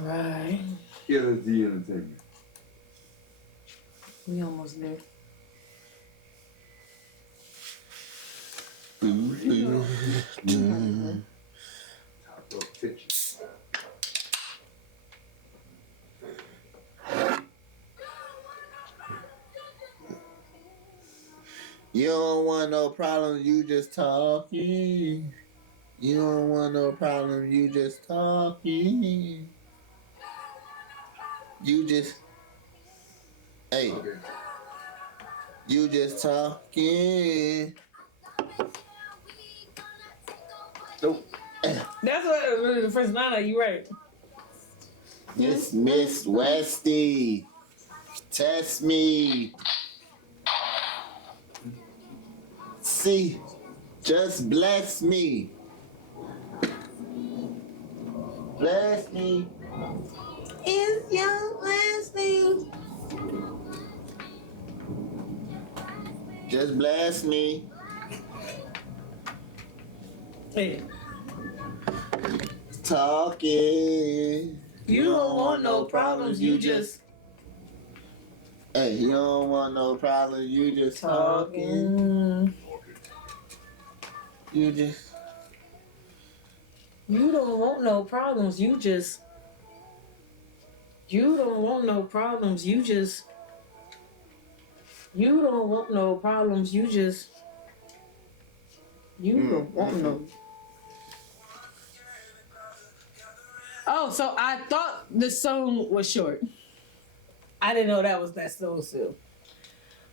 right. KLSD Entertainment. We almost there. Top rope tension. You don't want no problem, you just talking. You don't want no problem, you just talking. You just, hey, Okay. you just talking. Nope. That's what really the first line of you right. Yes, Miss Westy, test me. See, just bless me. Bless me. It's your blessing. Just bless me. Hey, Talking. you don't want no problems. You just Hey, you don't want no problems. You just talking. You just. You don't want no problems. You just. You don't want no problems. You just. You don't want no problems. You just. You don't want no. Oh, so I thought the song was short. I didn't know that was that song still.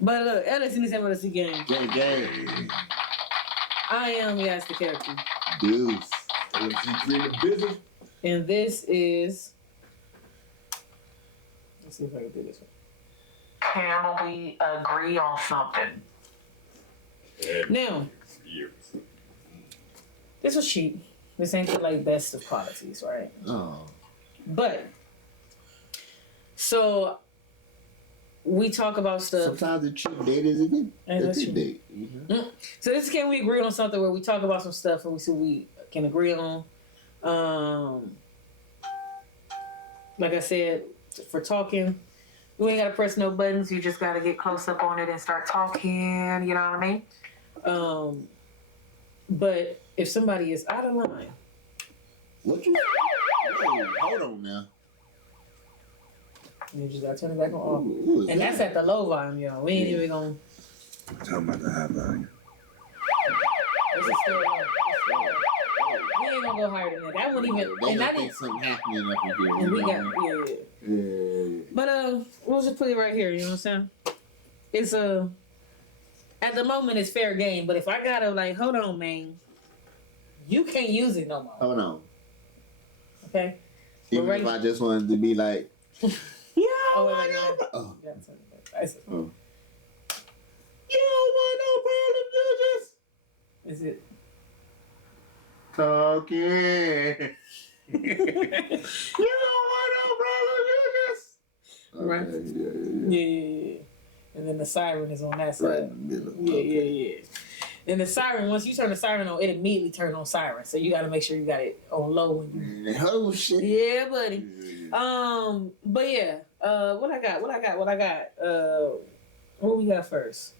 But look, listen to us again. Gang. I am Yaz the character. Deuce. LMC Creative Business. And this is. Let's see if I can do this one. Can we agree on something? Now, Years. this was cheap. This ain't the like best of qualities, right? Oh. But so we talk about stuff. Sometimes the cheap date is a good That's true. date. So this is can we agree on something where we talk about some stuff and we see we can agree on. Like I said, for talking, you ain't gotta press no buttons. You just gotta get close up on it and start talking. You know what I mean? But if somebody is out of line, What you? Whoa, hold on now. you just gotta turn it back on off. Who is And that? that's at the low volume, y'all. We ain't even gonna. We're talking about the high value. This is still low. We ain't gonna go higher than that. That wouldn't even. They And gonna I think didn't. something happening up in here. And we got Yeah. But we'll just put it right here. You know what I'm saying? It's at the moment it's fair game. But if I gotta like, hold on, man, you can't use it no more. Hold on. Okay. Even right- if I just wanted to be like, Yeah. Oh, wait, wait, oh. yeah, turn it back. I see. Oh. You don't want no problem, you just Is it? talking. You don't want no problem, you just Right. Yeah. Yeah. And then the siren is on that Right side. in the middle. Yeah. And the siren, once you turn the siren on, it immediately turns on siren. So you got to make sure you got it on low when you. Oh shit. Yeah, buddy. But yeah. What I got? What we got first?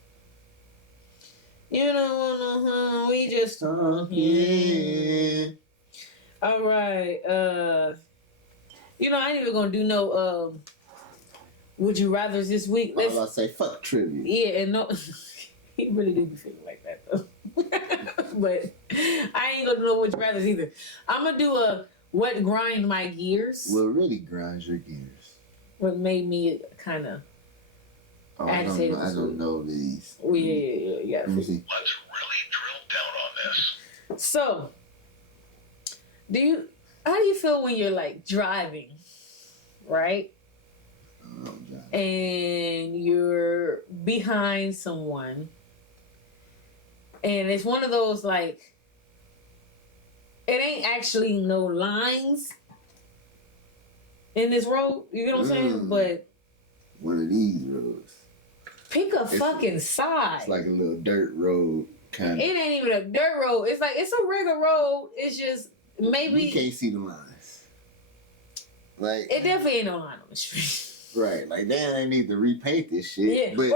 You don't know, we just Talking. All right. I ain't even gonna do no would you rather this week. I was about to say fuck trivia. Yeah, and no, he really do be feeling like that though. But I ain't gonna do no would you rather either. I'm gonna do a what grind my gears. What really grinds your gears? What made me kind of agitated. I don't know these. Oh yeah. Let me see. Let's really drill down on this. So, how do you feel when you're like driving, right? Oh, God. And you're behind someone, and it's one of those like it ain't actually no lines in this road. You know what I'm saying? But One of these roads. pick a fucking side. It's like a little dirt road kind of. It ain't even a dirt road. It's like it's a regular road. It's just maybe You can't see the lines. Like it definitely ain't no line on the street. right, like damn, they need to repaint this shit. Yeah, But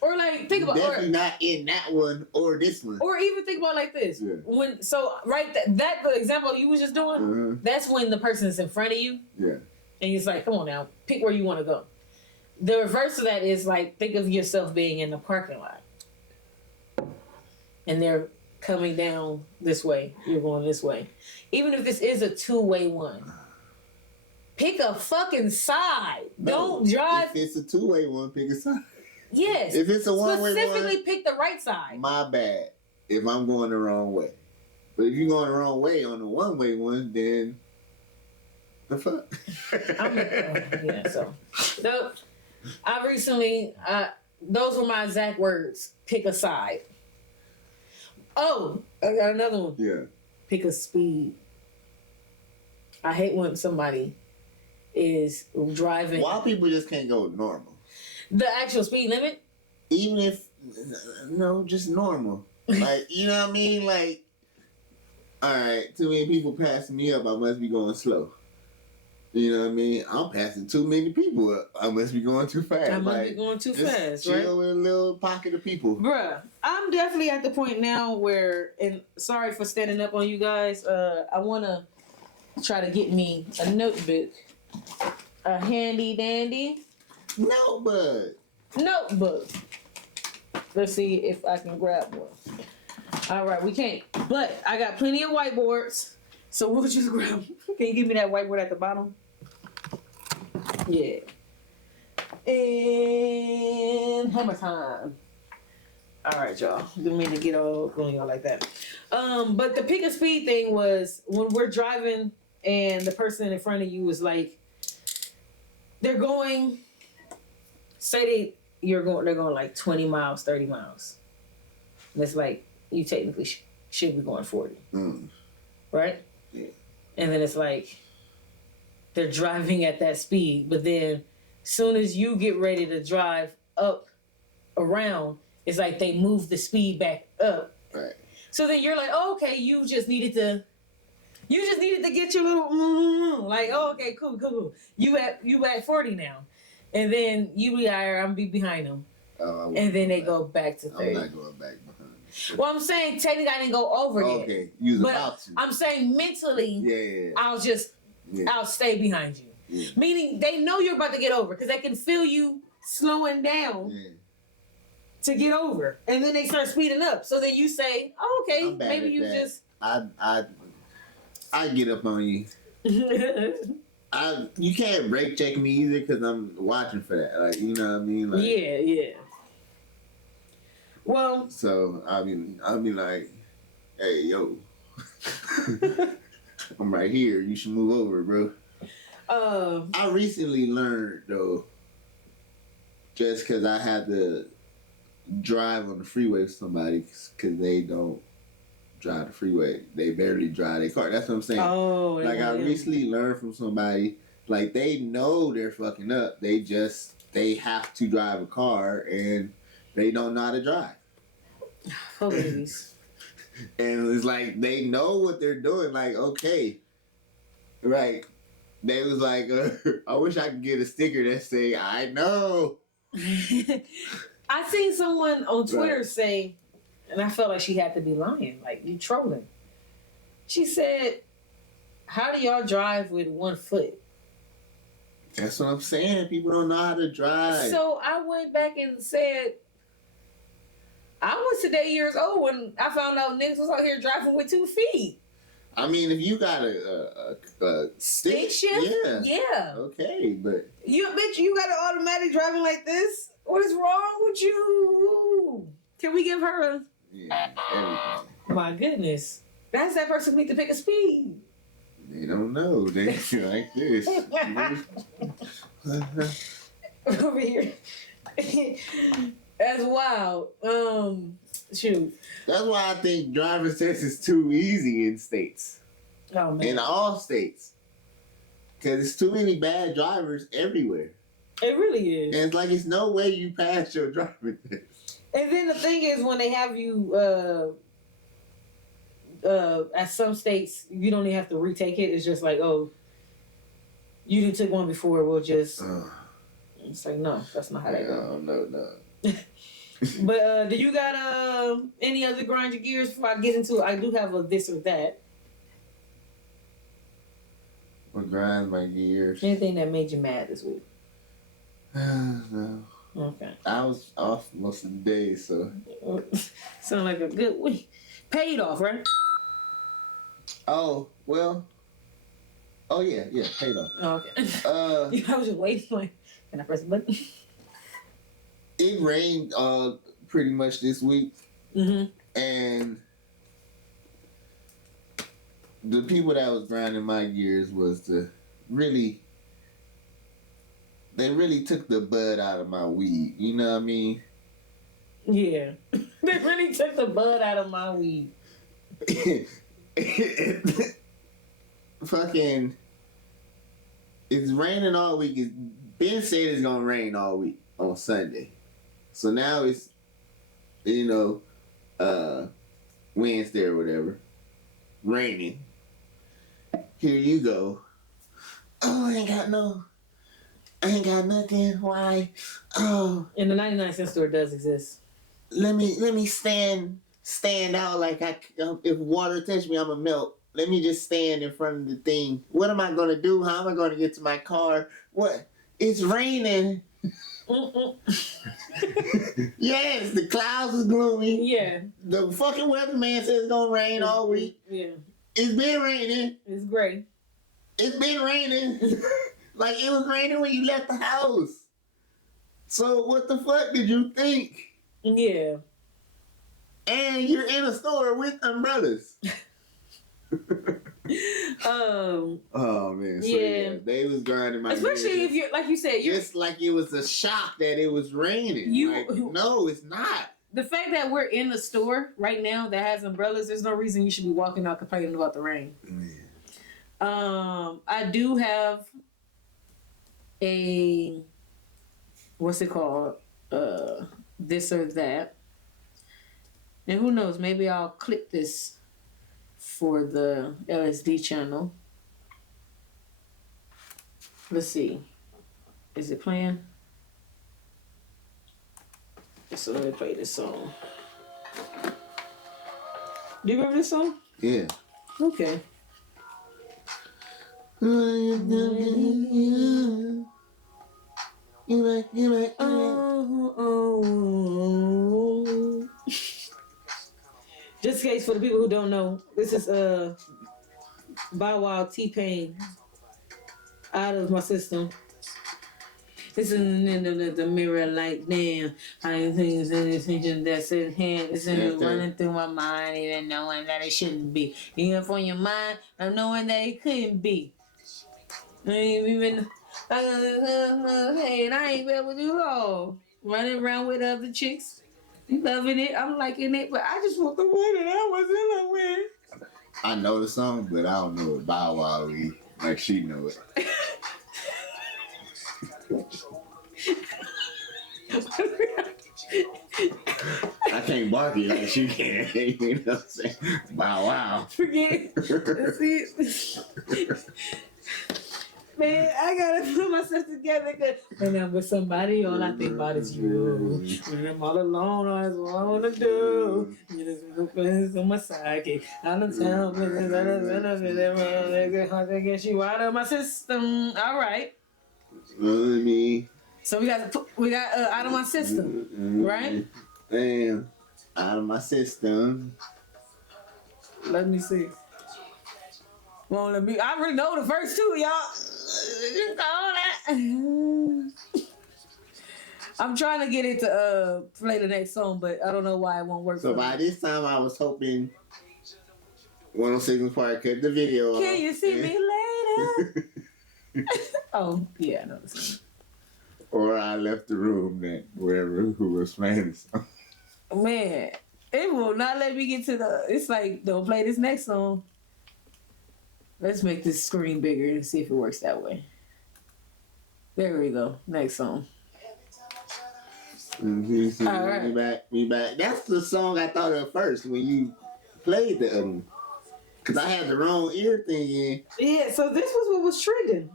or like think about definitely not in that one or this one. or even think about it like this. Yeah. When that the example you was just doing, that's when the person is in front of you. Yeah. And he's like, come on now, pick where you want to go. The reverse of that is like, think of yourself being in the parking lot. And they're coming down this way, you're going this way. Even if this is a two-way one, pick a fucking side. No, Don't drive. If it's a two-way one, pick a side. Yes. If it's a one-way specifically one, pick the right side. my bad. If I'm going the wrong way. But if you're going the wrong way on the one-way one, then the fuck? Yeah, so. I recently, those were my exact words. Pick a side. Oh, I got another one. Yeah. Pick a speed. I hate when somebody is driving. Why people just can't go normal? The actual speed limit? Even if, no, just normal. Like, you know what I mean? Like, alright, too many people passing me up, I must be going slow. You know what I mean? I'm passing too many people up. I must be going too fast. I must be going too fast, chill right? Chill in a little pocket of people. Bruh, I'm definitely at the point now where, and sorry for standing up on you guys, I want to try to get me a notebook. A handy dandy Notebook. Let's see if I can grab one. All right, we can't. But I got plenty of whiteboards, so we'll just grab. Can you give me that whiteboard at the bottom? Yeah. And hammer time. All right, y'all. Didn't mean to get all on y'all like that. But the pick a speed thing was when we're driving and the person in front of you is like, they're going. Say they're going like 20 miles, 30 miles. And it's like you technically should be going 40, right? Yeah. And then it's like they're driving at that speed, but then soon as you get ready to drive up around, it's like they move the speed back up. Right. So then you're like, oh, okay, you just needed to get your little like, oh, okay, cool. You at 40 now, and then you be higher, I'm be behind them, and then they go back to 30. I'm not going back behind. Well, I'm saying technically I didn't go over yet. Okay, you was But about to. I'm saying mentally, Yeah. I'll stay behind you. Yeah. Meaning they know you're about to get over because they can feel you slowing down to get over, and then they start speeding up. So then you say, oh, okay, I'm bad maybe at you that. just. I get up on you. You can't brake check me either because I'm watching for that. Like, you know what I mean? Like, yeah. Well. So I'll be like, hey, yo, I'm right here. You should move over, bro. I recently learned though, just because I had to drive on the freeway with somebody because they don't drive the freeway. They barely drive their car. That's what I'm saying. Oh, like I recently learned from somebody, like they know they're fucking up. They have to drive a car and they don't know how to drive. Oh, babies. And it's like they know what they're doing. Like, okay, right. They was like, I wish I could get a sticker that say, I know. I seen someone on Twitter say, and I felt like she had to be lying, like you trolling. She said, how do y'all drive with one foot? That's what I'm saying. People don't know how to drive. So I went back and said, I was today years old when I found out niggas was out here driving with 2 feet. I mean, if you got a stick shift, yeah. Okay, but You got an automatic driving like this? What is wrong with you? Can we give her a? Yeah, everything. My goodness, that's that person who need to pick a speed. They don't know. They like this. Over here. That's wild. Shoot. That's why I think driver's test is too easy in states. Oh man. In all states. Because there's too many bad drivers everywhere. It really is. And it's like, it's no way you pass your driver's test. And then the thing is, when they have you, at some states, you don't even have to retake it. It's just like, oh, You didn't take one before. We'll just. It's like no, that's not how that goes. No. But do you got any other grind your gears before I get into it? I do have a this or that. What grinds my gears? Anything that made you mad this week? No. Okay. I was off most of the day, so. Sound like a good week. Paid off, right? Oh, well. Oh, yeah, paid off. Oh, okay. I was just waiting. Like, can I press the button? It rained pretty much this week. Mm-hmm. And the people that was grinding my gears was they really took the bud out of my weed. You know what I mean? Yeah. They really took the bud out of my weed. Fucking, it's raining all week. Ben said it's gonna rain all week on Sunday. So now it's, Wednesday or whatever, raining. Here you go. Oh, I ain't got nothing. Why? Oh. And the 99-cent store does exist. Let me stand out like if water touch me, I'ma melt. Let me just stand in front of the thing. What am I gonna do? How am I gonna get to my car? What? It's raining. Yes, the clouds is gloomy. Yeah. The fucking weatherman says it's gonna rain all week. Yeah. It's been raining. It's great. It's been raining. Like it was raining when you left the house. So what the fuck did you think? Yeah. And you're in a store with umbrellas. Oh man, so yeah, they was grinding my especially gears. if you're like you said, just like it was a shock that it was raining. No, it's not. The fact that we're in the store right now that has umbrellas, there's no reason you should be walking out complaining about the rain. I do have a what's it called? This or that. And who knows, maybe I'll clip this for the LSD channel. Let's see. Is it playing? So let me play this song. Do you remember this song? Yeah. Okay. Just in case for the people who don't know, this is Bow Wow T-Pain, Out of My System. It's in the mirror like damn. I think it's in the attention that's in hand. It's in running through my mind, even knowing that it shouldn't be. Even from your mind, I'm knowing that it couldn't be. I ain't even. Hey, and I ain't been with you all. Running around with other chicks. You loving it. I'm liking it, but I just want the one that I was in love with. I know the song, but I don't know it Bow Wow like she know it. I can't bark it like she can. You know what I'm saying? Bow Wow. Forget it. That's it. Man, I gotta put myself together because when I'm with somebody, all I think about is you. When I'm all alone, all I wanna do. You just put on my sidekick. I don't tell me, get you out of my system. All right. So we got out of my system, right? Damn, out of my system. Let me see. Well, let me. I already know the first two, y'all. I'm trying to get it to play the next song, but I don't know why it won't work. So by this time, I was hoping 106 Park cut the video off. Can you see me later? Oh yeah, I know the song. Or I left the room that wherever who was playing the song. Man, it will not let me get to the. It's like don't play this next song. Let's make this screen bigger and see if it works that way. There we go. Next song. Mm-hmm. All right. Me back. That's the song I thought of first when you played the other one. Because I had the wrong ear thing in. Yeah, so this was what was trending.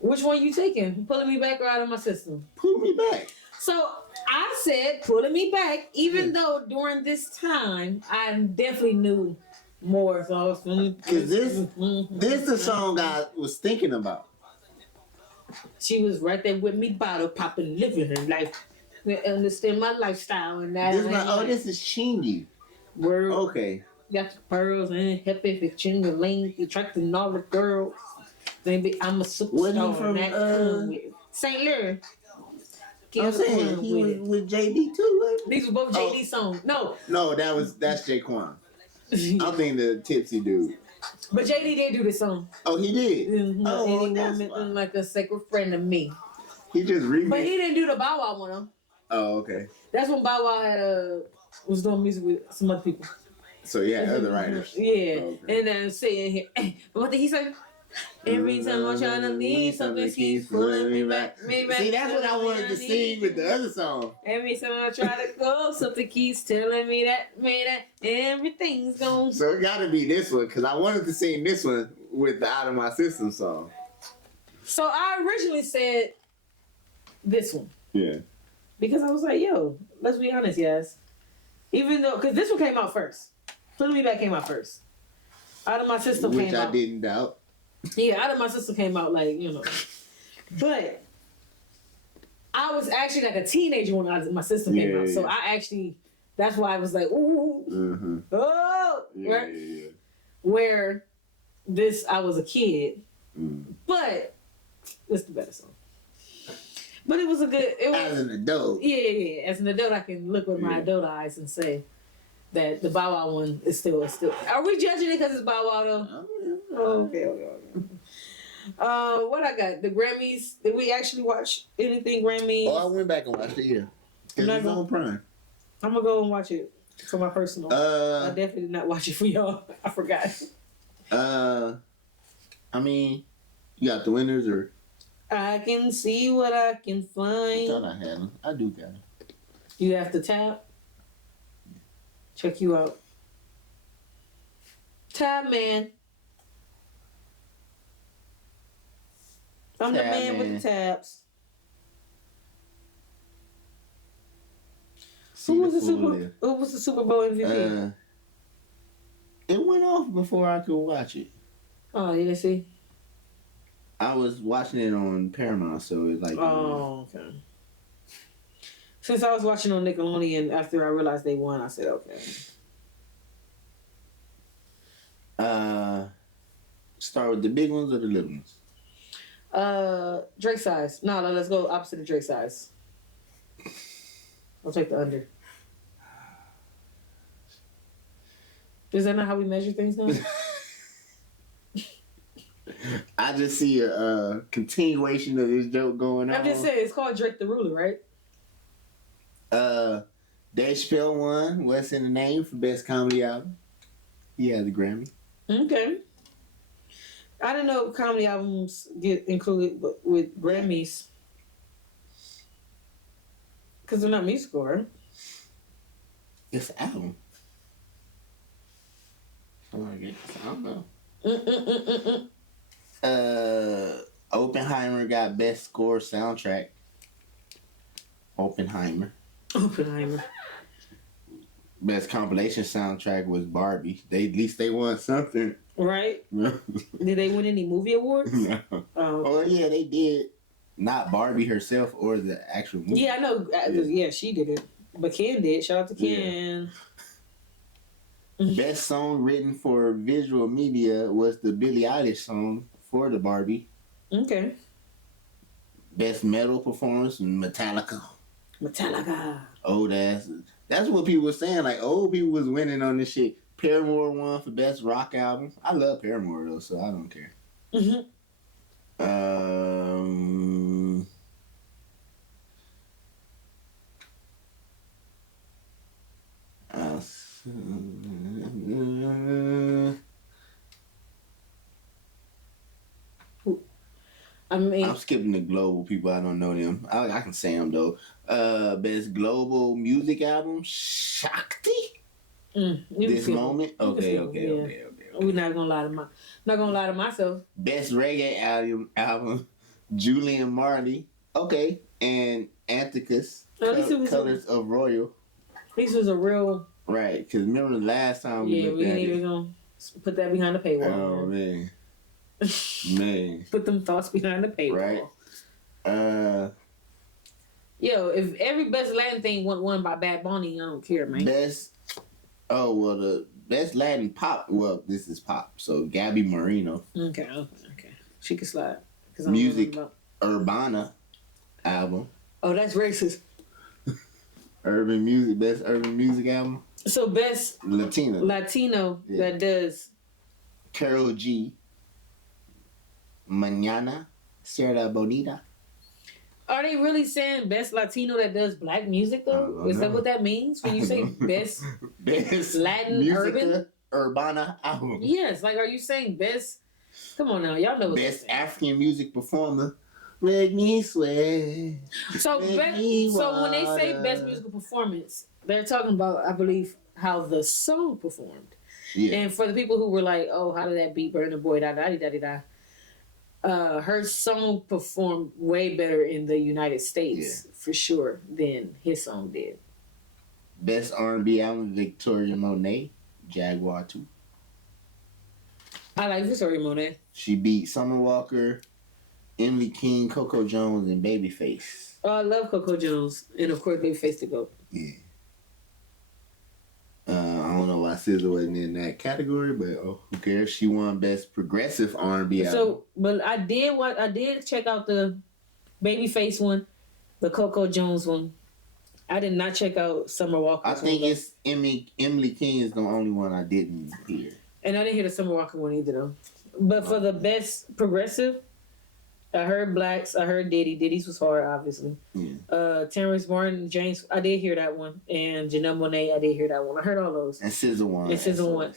Which one you taking? Pulling Me Back or Out of My System? Pull Me Back. So I said Pulling Me Back, even though during this time I definitely knew more. So I was Because this the song I was thinking about. She was right there with me, bottle popping, living her life. Understand my lifestyle and that. This is Chingy. Word. Okay. Got the pearls and happy for Chingy Lane, attracting all the girls. Baby, I'm a superstar. Wasn't he from St. Louis? I'm saying he was with JD too. Right? These were both JD songs. No, that's Jaquan. I'm thinking the Tipsy dude. but JD did do this song. Oh, he did. Mm-hmm. Oh, Any that's woman fine. like a sacred friend of me. He just remixed. But he didn't do the Bow Wow one though. Oh, okay. That's when Bow Wow had was doing music with some other people. So he had other writers. Yeah, Oh, okay. and then saying here, but what did he say? Every time I'm trying to leave, something keeps pulling me back. See, that's what I wanted to sing with the other song. Every time I try to go, something keeps telling me that everything's gone. So it got to be this one because I wanted to sing this one with the Out of My System song. So I originally said this one. Yeah. Because I was like, yo, let's be honest, yes. Even though, because this one came out first. Pulling Me Back came out first. Out of My System came out. Which I didn't doubt. Yeah, Out of My System came out But I was actually like a teenager when Out of My System came out. So I actually, that's why I was like, ooh, oh, right? Yeah. Where this, I was a kid. But it's the better song. But it was a good. As an adult. Yeah. As an adult, I can look with my adult eyes and say that the Bow Wow one is still. Are we judging it because it's Bow Wow though? Oh, okay. What I got? The Grammys. Did we actually watch anything Grammys? Oh, I went back and watched it. Yeah. Because it's on Prime. I'm gonna go and watch it for my personal. I definitely did not watch it for y'all. I forgot. I mean, you got the winners or? I can see what I can I find. thought I had them. I do got them. You have to tap. Check you out. Tab man. I'm the man with the tabs. Who was the Super Bowl MVP? It went off before I could watch it. Oh, you didn't see? I was watching it on Paramount, so it's like. Oh, okay. Since I was watching on Nickelodeon, after I realized they won, I said, okay. Start with the big ones or the little ones? Drake size. No, let's go opposite of Drake size. I'll take the under. Is that not how we measure things now? I just see a continuation of this joke going on. I'm just saying, it's called Drake the Ruler, right? Dave Chappelle won What's in the Name for Best Comedy Album. He had the Grammy. Okay. I didn't know comedy albums get included with Grammys. Because they're not musical, right? It's an album. I don't know. Oppenheimer got Best Score Soundtrack. Oppenheimer. Best Compilation Soundtrack was Barbie. At least they won something. Right? Did they win any movie awards? No. Oh, yeah, they did. Not Barbie herself or the actual movie. Yeah, I know. Yeah, she did it. But Ken did. Shout out to Ken. Yeah. Best song written for visual media was the Billie Eilish song for the Barbie. Okay. Best metal performance, Metallica. Oh, that's what people were saying. Like, old people was winning on this shit. Paramore won for best rock album. I love Paramore though, so I don't care. Mm-hmm. I'm skipping the global people. I don't know them. I can say them though. Best global music album, Shakti. This moment. Okay. We're not gonna lie to myself. Best reggae album, Julian Marley. Okay. And Anthicus. At least it was Colors of Royal. This was a real. Right. Because remember the last time we looked we at ain't even it. gonna put that behind the paywall. Oh, man. Man. Put them thoughts behind the paywall. Right. Yo, if every best Latin thing won by Bad Bunny, I don't care, man. The best Latin pop. Well, this is pop. So Gabby Moreno. Okay. She can slide. Music Urbana album. Oh, that's racist. Best urban music album. So best Latino that does. Karol G. Mañana Será Bonita. Are they really saying best Latino that does black music though? Is that what that means when you say best Latin urban Urbana album? Yes, like are you saying best? Come on now, y'all know what best African music performer. Make me sweat. So when they say best musical performance, they're talking about, I believe, how the song performed. Yeah. And for the people who were like, "Oh, how did that beat Burna Boy?" Her song performed way better in the United States for sure than his song did. Best R&B album: Victoria Monet, Jaguar 2. I like Victoria Monet. She beat Summer Walker, Emily King, Coco Jones, and Babyface. Oh, I love Coco Jones, and of course Babyface to go. Yeah. I don't know why SZA wasn't in that category, but who cares? She won Best Progressive R&B album. So, but I did check out the Babyface one, the Coco Jones one. I did not check out Summer Walker. I think it's Emily King is the only one I didn't hear. And I didn't hear the Summer Walker one either though. But for the Best Progressive, I heard Blacks. I heard Diddy. Diddy's was hard, obviously. Yeah. Terrence Martin, James. I did hear that one, and Janelle Monáe. I did hear that one. I heard all those. And SZA won.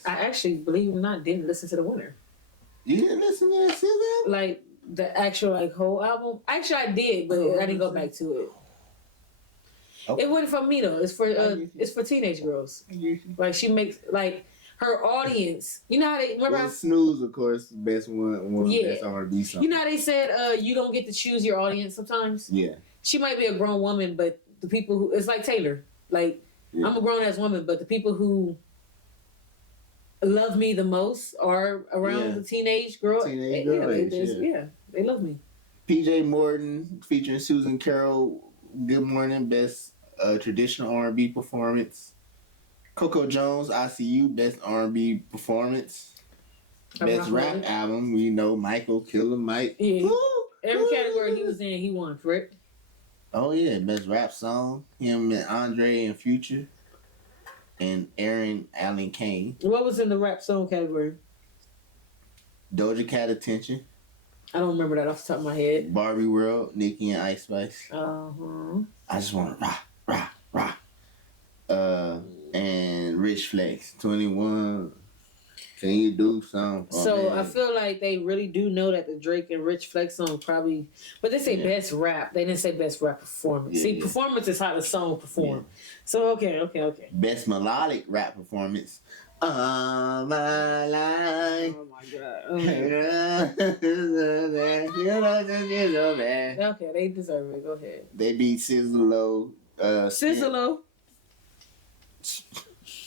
I actually, believe it or not, didn't listen to the winner. You didn't listen to that SZA? Like the actual whole album. Actually, I did, but I didn't go back to it. Okay. It wasn't for me though. It's for teenage girls. Like she makes her audience, you know how they remember Snooze, of course, best one best R&B song. You know how they said you don't get to choose your audience sometimes? Yeah. She might be a grown woman, but the people who it's like Taylor. Like I'm a grown ass woman, but the people who love me the most are around the teenage girl. They love me. PJ Morton featuring Susan Carroll, Good Morning, best traditional R&B performance. Coco Jones, ICU, best R&B performance. Best rap album, we know Michael, Killer Mike. Yeah. Every category he was in, he won for it. Oh yeah, best rap song. Him and Andre and Future. And Aaron Allen Kane. What was in the rap song category? Doja Cat, Attention. I don't remember that off the top of my head. Barbie World, Nicki and Ice Spice. I just want to rah. And Rich Flex, 21. Can you do something? So I feel like they really do know that the Drake and Rich Flex song probably, but they say best rap. They didn't say best rap performance. Performance is how the song performed. Yeah. So okay. Best melodic rap performance. All my life. Oh my god. Okay, they deserve it. Go ahead. They beat Sizzlo. Sizzlo.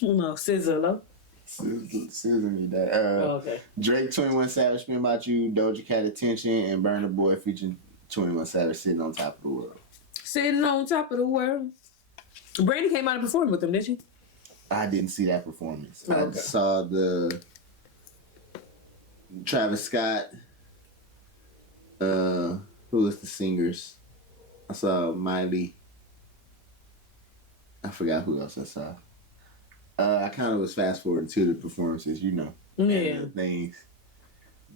No, Sizzlo. Sizzle me that. Okay. Drake, 21 Savage, Spin About You, Doja Cat, Attention, and Burna Boy featuring 21 Savage, Sitting on Top of the World. Sitting on Top of the World. Brandy came out and performed with them, didn't she? I didn't see that performance. Okay. I saw the Travis Scott. Who was the singers? I saw Miley. I forgot who else I saw. I kind of was fast forwarding to the performances, you know. Yeah. Things.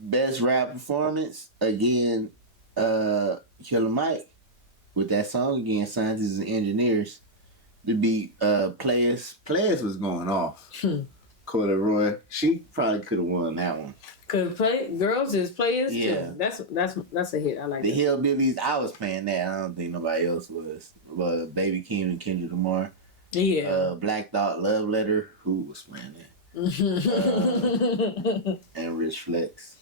Best rap performance, again, Killer Mike with that song again, Scientists and Engineers. To beat Players. Players was going off. Corda Roy, she probably could have won that one. Cause girls is Players too. That's a hit. I like the Hillbillies. I was playing that. I don't think nobody else was. But Baby Keem and Kendrick Lamar. Yeah. Black Thought, Love Letter. Who was playing that? And Rich Flex.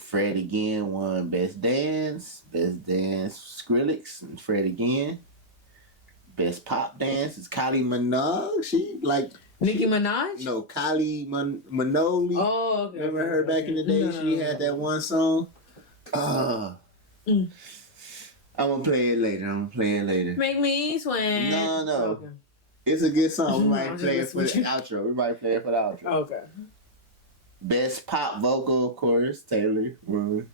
Fred Again won Best Dance. Best Dance, Skrillex and Fred Again. Best Pop Dance is Kylie Minogue. Nicki Minaj? No, Kylie Minogue. Oh, okay. Remember her back in the day? No, She had that one song. I'm gonna play it later. Make me sweat. No. Okay. It's a good song. We No, might play it for the outro. Okay. Best Pop Vocal, of course, Taylor won.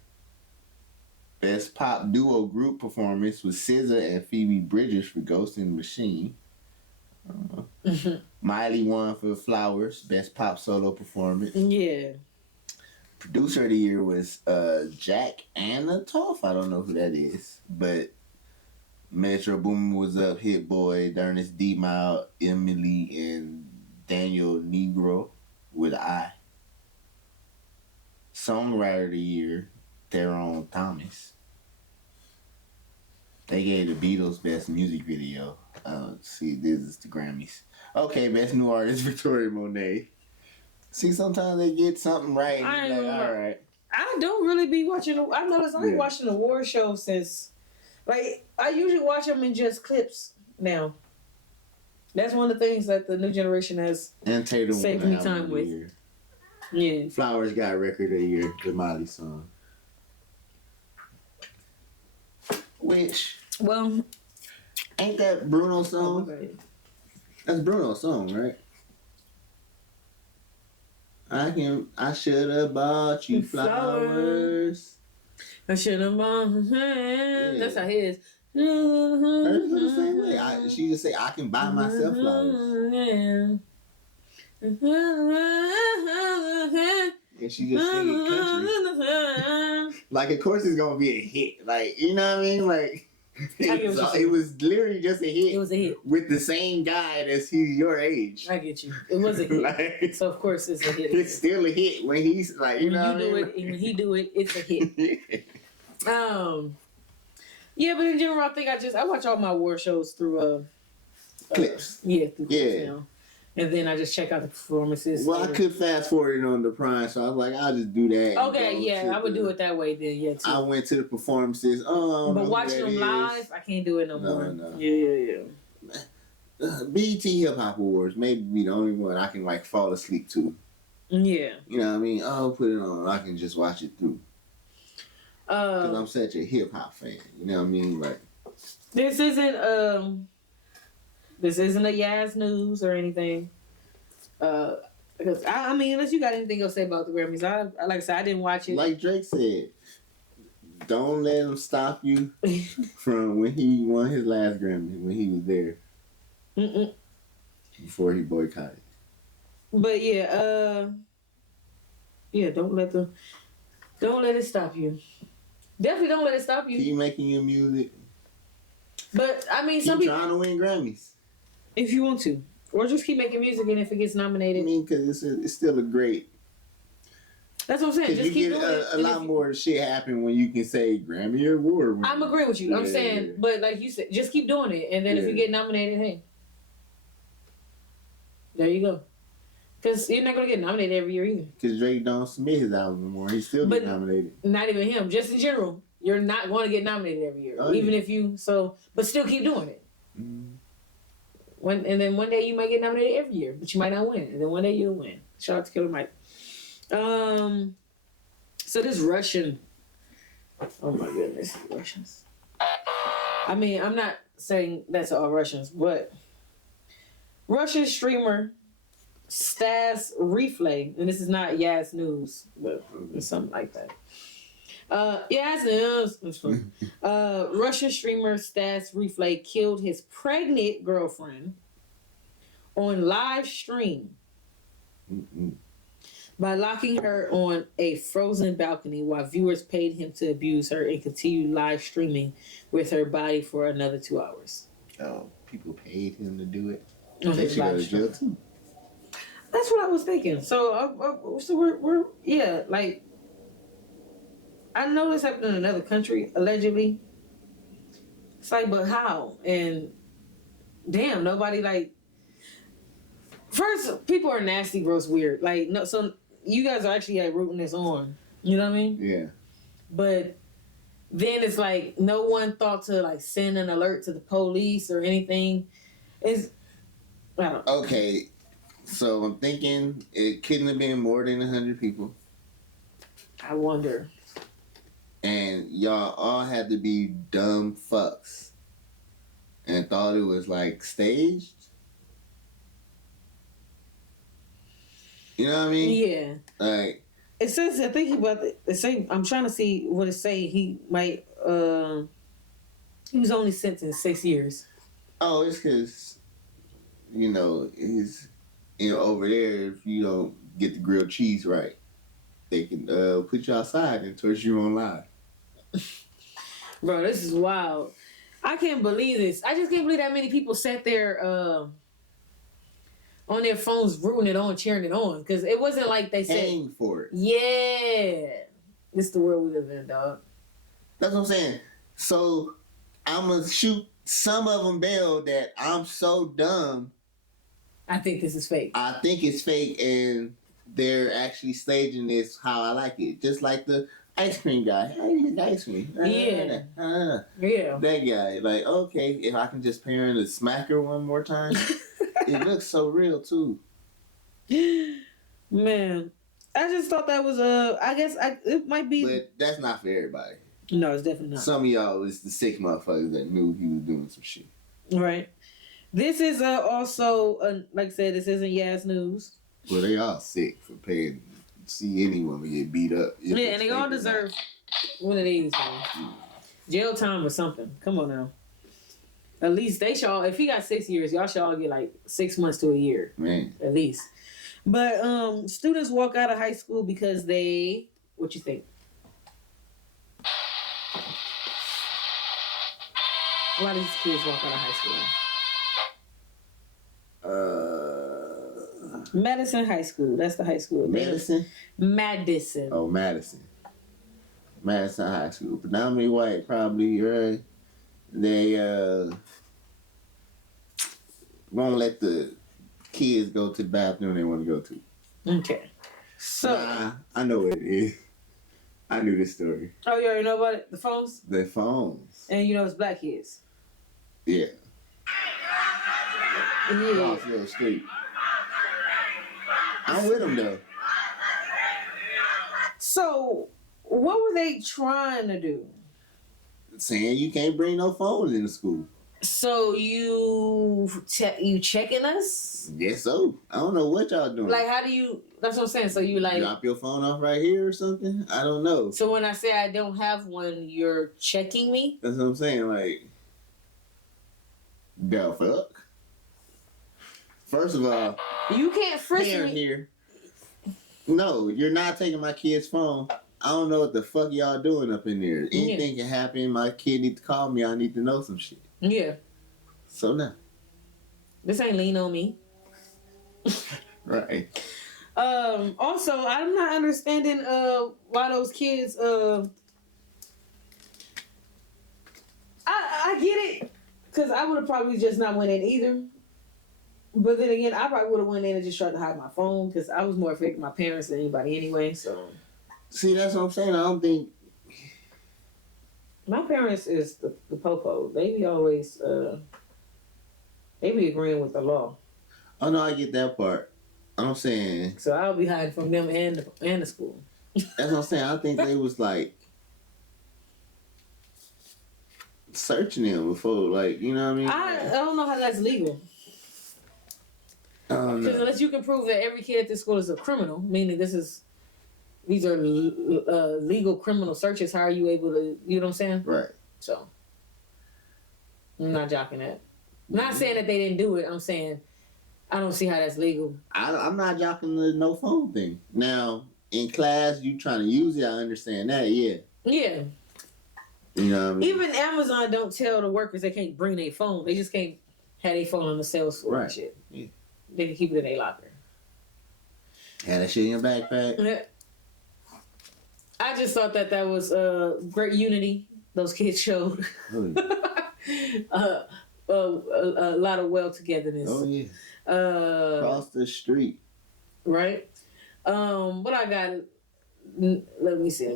Best Pop Duo Group Performance was SZA and Phoebe Bridgers for Ghost in the Machine. Miley won for Flowers, Best Pop Solo Performance. Yeah. Producer of the Year was Jack Anatoff. I don't know who that is, but Metro Boomin was up, Hit Boy, Dernis D. Mile, Emily, and Daniel Negro with an I. Songwriter of the Year, Theron Thomas. They gave the Beatles Best Music Video. See, this is the Grammys. Okay, Best New Artist, Victoria Monet. See, sometimes they get something right. And you're like, all right. I don't really be watching. I noticed I ain't watching the award show since. Like, I usually watch them in just clips now. That's one of the things that the new generation has saved me time with. Yeah. Flowers got Record of the Year, the Miley song. Which, well, ain't that Bruno's song? That's Bruno's song, right? I should have bought you flowers. I should have bought. That's how his. Hers is the same way. She just say, I can buy myself flowers. And she just sing it country. Like, of course it's gonna be a hit. Like, you know what I mean? Like, it was literally just a hit. It was a hit with the same guy that's your age. I get you. It was a hit. Like, so of course it's a hit. It's still a hit when he's like, you know, when he do it, it's a hit. Yeah, but in general, I think I watch all my award shows through clips. Through clips now. And then I just check out the performances. Well, I could fast forward it on the Prime, so I was like, I'll just do that. Okay, yeah, I would do it that way then, yeah, too. I went to the performances. But watching them live, I can't do it no more. No. Yeah. BET Hip Hop Awards may be the only one I can, like, fall asleep to. Yeah. You know what I mean? I'll put it on. I can just watch it through. Because I'm such a hip hop fan. You know what I mean? Like, this isn't a Yaz news or anything. Because I mean, unless you got anything else to say about the Grammys, I like I said, I didn't watch it. Like Drake said, don't let him stop you from when he won his last Grammy, when he was there. Before he boycotted. But yeah, don't let it stop you. Definitely don't let it stop you. Keep making your music. But I mean, some people trying to win Grammys if you want to, or just keep making music, and if it gets nominated, I mean, because it's still a great. That's what I'm saying. Just keep doing it. A lot more shit happen when you can say Grammy Award. I'm agreeing with you. I'm saying, but like you said, just keep doing it, and then if you get nominated, hey, there you go. Because you're not going to get nominated every year either. Because Drake don't submit his album anymore. He still get nominated. Not even him. Just in general. You're not going to get nominated every year. Even if you... But still keep doing it. Mm-hmm. And then one day you might get nominated every year. But you might not win. And then one day you'll win. Shout out to Killer Mike. So this Russian... Oh my goodness. Russians. I mean, I'm not saying that's all Russians. But... Russian streamer... Stas Reflay, and this is not Yaz News, but it's something like that. Yaz News. That's funny. Russian streamer Stas Reflay killed his pregnant girlfriend on live stream by locking her on a frozen balcony while viewers paid him to abuse her and continue live streaming with her body for another 2 hours. Oh, people paid him to do it? They should go to jail too. That's what I was thinking. So we're like, I know this happened in another country, allegedly. It's like, but how? And damn, nobody like. First, people are nasty, gross, weird. Like, no, so you guys are actually like rooting this on. You know what I mean? Yeah. But then it's like no one thought to like send an alert to the police or anything. It's I don't know. Okay, so I'm thinking it couldn't have been more than 100 people, I wonder. and y'all all had to be dumb fucks and thought it was like staged. You know what I mean? Yeah. Like, It says I think about it say I'm trying to see what it say. He might he was only sentenced 6 years. oh, it's because he's over there. If you don't get the grilled cheese right, they can put you outside and torture you on live. Bro, this is wild. I can't believe this. I just can't believe that many people sat there on their phones rooting it on, cheering it on. Because it wasn't like they said... Paying for it. Yeah. This is the world we live in, dog. That's what I'm saying. So, I'm going to shoot some of them bail that I'm so dumb. I think this is fake. I think it's fake, and they're actually staging this how I like it. Just like the ice cream guy. Hey, you make ice cream. Yeah. Yeah. That guy. Like, okay, if I can just parent a smacker one more time. It looks so real, too. Man. I just thought that was, it might be... But that's not for everybody. No, it's definitely not. Some of y'all is the sick motherfuckers that knew he was doing some shit. Right. This is also, like I said, this isn't Yaz News. Well, they all sick for paying to see any woman get beat up. Yeah, and they all deserve one of these, man. Jail time or something. Come on now. At least they should all, if he got 6 years, y'all should all get like 6 months to a year. Man. At least. But students walk out of high school because they, what you think? Why do these kids walk out of high school? Madison High School. That's the high school. Madison? Madison. Oh, Madison. Madison High School. Predominantly white, probably, right? They won't let the kids go to the bathroom they want to go to. Okay. So. I know what it is. I knew this story. Oh, you already know about it? The phones? The phones. And you know it's black kids. Yeah. Yeah. Crossville Street. I'm with them, though. So, what were they trying to do? Saying you can't bring no phones into school. So you checking us? Guess so. I don't know what y'all doing. Like, how do you? That's what I'm saying. So you like drop your phone off right here or something? I don't know. So when I say I don't have one, you're checking me? That's what I'm saying. Like, the fuck? First of all, you can't frisk parent me here. No, you're not taking my kid's phone. I don't know what the fuck y'all doing up in there. Anything can happen. My kid need to call me. I need to know some shit. Yeah. So now. This ain't lean on me. Right. Also, I'm not understanding why those kids I get it, because I would have probably just not went in either. But then again, I probably would have went in and just tried to hide my phone, because I was more afraid of my parents than anybody anyway. So see, that's what I'm saying. I don't think my parents is the popo. They be always they be agreeing with the law. Oh no, I get that part. I'm saying. So I'll be hiding from them and the school. That's what I'm saying. I think they was like searching them before, like, you know what I mean? I don't know how that's legal. I don't Because know. unless you can prove that every kid at this school is a criminal, meaning these are legal criminal searches, how are you able to, you know what I'm saying? Right. So, I'm not jocking that. I'm not saying that they didn't do it. I'm saying I don't see how that's legal. I'm not jocking the no phone thing. Now, in class, you trying to use it, I understand that, yeah. Yeah. You know what I mean? Even Amazon don't tell the workers they can't bring their phone. They just can't have their phone on the sales floor and shit. Yeah. They can keep it in their locker. Had that shit in your backpack. Yeah. I just thought that was great unity those kids showed. Oh, A lot of well togetherness. oh yeah. Across the street. Right. What I got Let me see.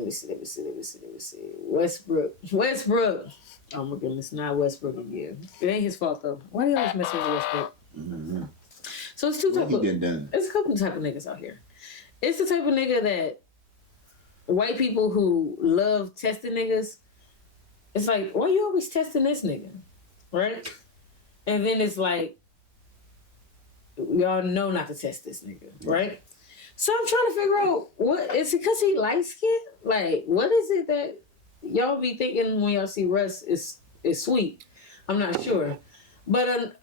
Westbrook. Oh my goodness, not Westbrook again. It ain't his fault though. Why do you always mess with Westbrook? Mm-hmm. So it's two types of. Done? It's a couple of type of niggas out here. It's the type of nigga that white people who love testing niggas. It's like, why you always testing this nigga, right? And then it's like, y'all know not to test this nigga, right? So I'm trying to figure out, what is it because he light skinned? Like, what is it that y'all be thinking when y'all see Russ is sweet? I'm not sure. But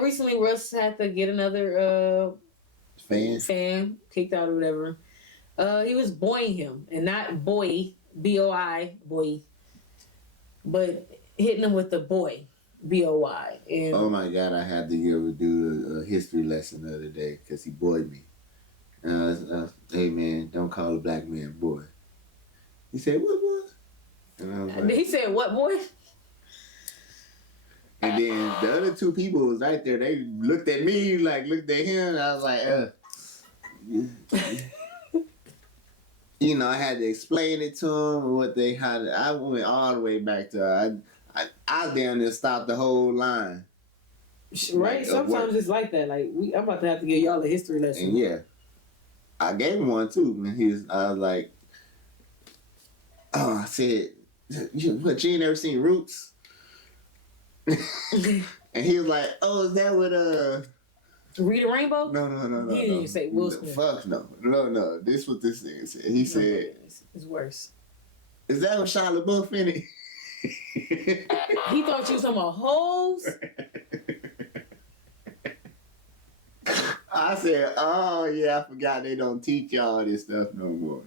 recently Russ had to get another fan kicked out or whatever. He was boying him, and not boy, B-O-I, boy, but hitting him with the boy, B-O-Y. And oh my God, I had to do a history lesson the other day because he boyed me. Hey man, don't call a black man boy. He said, what boy? And I was like, he said, what boy? And then the other two people was right there. They looked at me, looked at him, and I was like, you know, I had to explain it to them what they had. I went all the way back to I down there stopped the whole line. Right. Sometimes it's like that. Like I'm about to have to give y'all a history lesson. And yeah, I gave him one too. And I was like, oh, I said, you ain't never seen Roots? And he was like, oh, is that what Read a Rainbow? No. He didn't even say Will Smith. Fuck no. This what this thing said. He said, it's worse. Is that what Shia LaBeouf in it? He thought you was talking about hoes. I said, oh yeah, I forgot they don't teach y'all this stuff no more.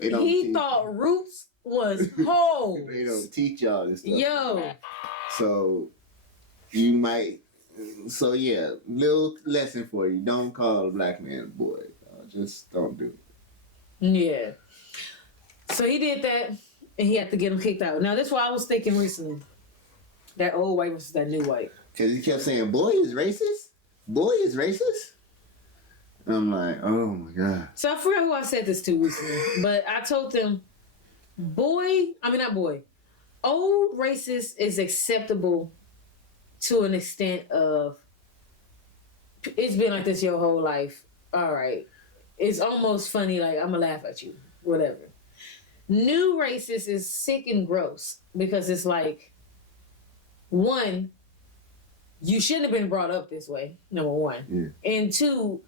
He thought Roots was hoes. They don't teach y'all this stuff. Yo. So you might. So yeah, little lesson for you: don't call a black man a boy. Just don't do it. Yeah. So he did that, and he had to get him kicked out. Now, that's what I was thinking recently. That old white versus that new white. Because he kept saying, boy is racist? Boy is racist? And I'm like, oh my God. So I forgot who I said this to recently, but I told them, old racist is acceptable to an extent of, it's been like this your whole life. All right. It's almost funny, like, I'm going to laugh at you. Whatever. New racist is sick and gross because it's like, one, you shouldn't have been brought up this way, number one. Yeah. And two,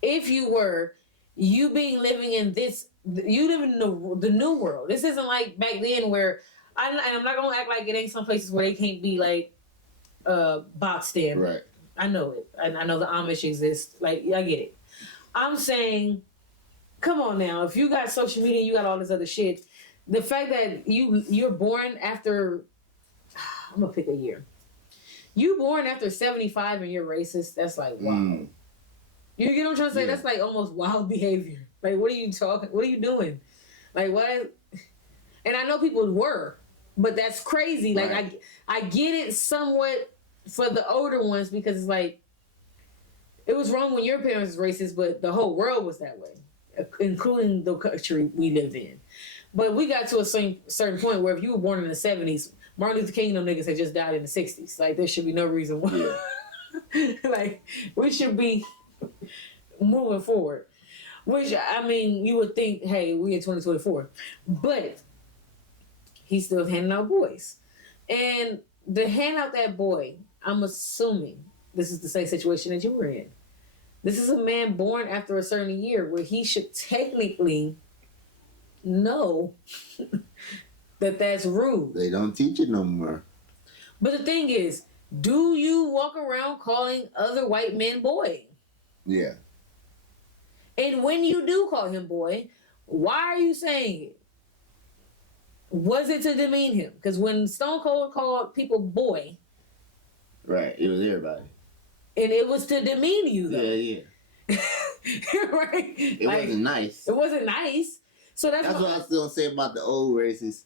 if you were, you living in this, you live in the new world. This isn't like back then where, I'm not going to act like it ain't some places where they can't be like boxed in. Right. I know it. I know the Amish exist. Like, I get it. I'm saying, come on now. If you got social media, you got all this other shit. The fact that you're born after, I'm gonna pick a year. You born after 75 and you're racist. That's like wow. You get what I'm trying to say? Yeah. That's like almost wild behavior. Like, what are you talking? What are you doing? Like what? And I know people were, but that's crazy. Like right. I get it somewhat for the older ones because it's like it was wrong when your parents was racist, but the whole world was that way, including the country we live in. But we got to a certain point where if you were born in the 70s, Martin Luther King and them niggas had just died in the 60s. Like, there should be no reason why. Yeah. Like, we should be moving forward. Which, I mean, you would think, hey, we in 2024. But he's still handing out boys. And to hand out that boy, I'm assuming this is the same situation that you were in. This is a man born after a certain year where he should technically know that that's rude. They don't teach it no more. But the thing is, do you walk around calling other white men boy? Yeah. And when you do call him boy, why are you saying it? Was it to demean him? Because when Stone Cold called people boy, right, it was everybody. And it was to demean you, though. Yeah. Right? It wasn't nice. It wasn't nice. So that's what I still say about the old racists.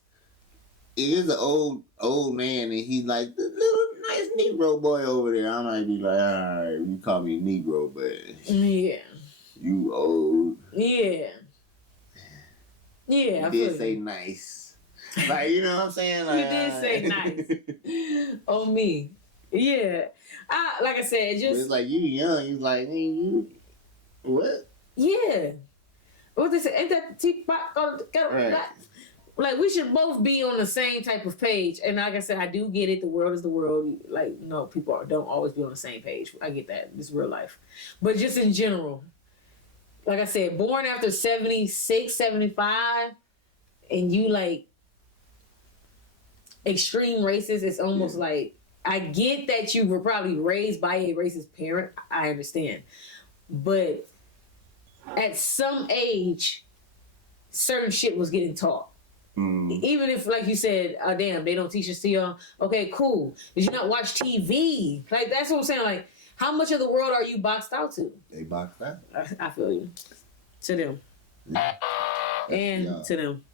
It is an old man, and he's like the little nice Negro boy over there. I might be like, all right, you call me Negro, but yeah, you old. Yeah. Yeah, I You feel did say you. nice. Like, you know what I'm saying? Like, You did say nice. On me. Yeah. Like I said, But just it's like, you young. You like, hey, you, what? yeah. What they say? Ain't that the teapot? Right. Like we should both be on the same type of page. And like I said, I do get it. The world is the world. Like no, people don't always be on the same page. I get that. It's real life. But just in general, like I said, born after 76, 75, and you like extreme racist, it's almost like I get that you were probably raised by a racist parent. I understand. But at some age, certain shit was getting taught. Even if, like you said, damn, they don't teach us to y'all. Okay, cool. Did you not watch TV? Like, that's what I'm saying. Like, how much of the world are you boxed out to? They boxed out. I feel you. To them. Yeah. And to them.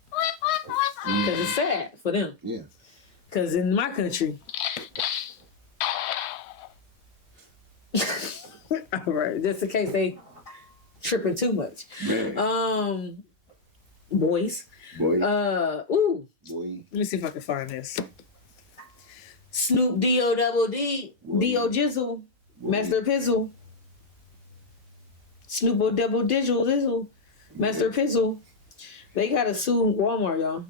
Because it's sad for them. Yeah. Because in my country. All right. Just in case they tripping too much. Man. Boys. Boy. Ooh. Boy. Let me see if I can find this. Snoop D-O double D. D-O Jizzle. Master Pizzle. Snoop O double Dizzle. Master Pizzle. They gotta sue Walmart, y'all.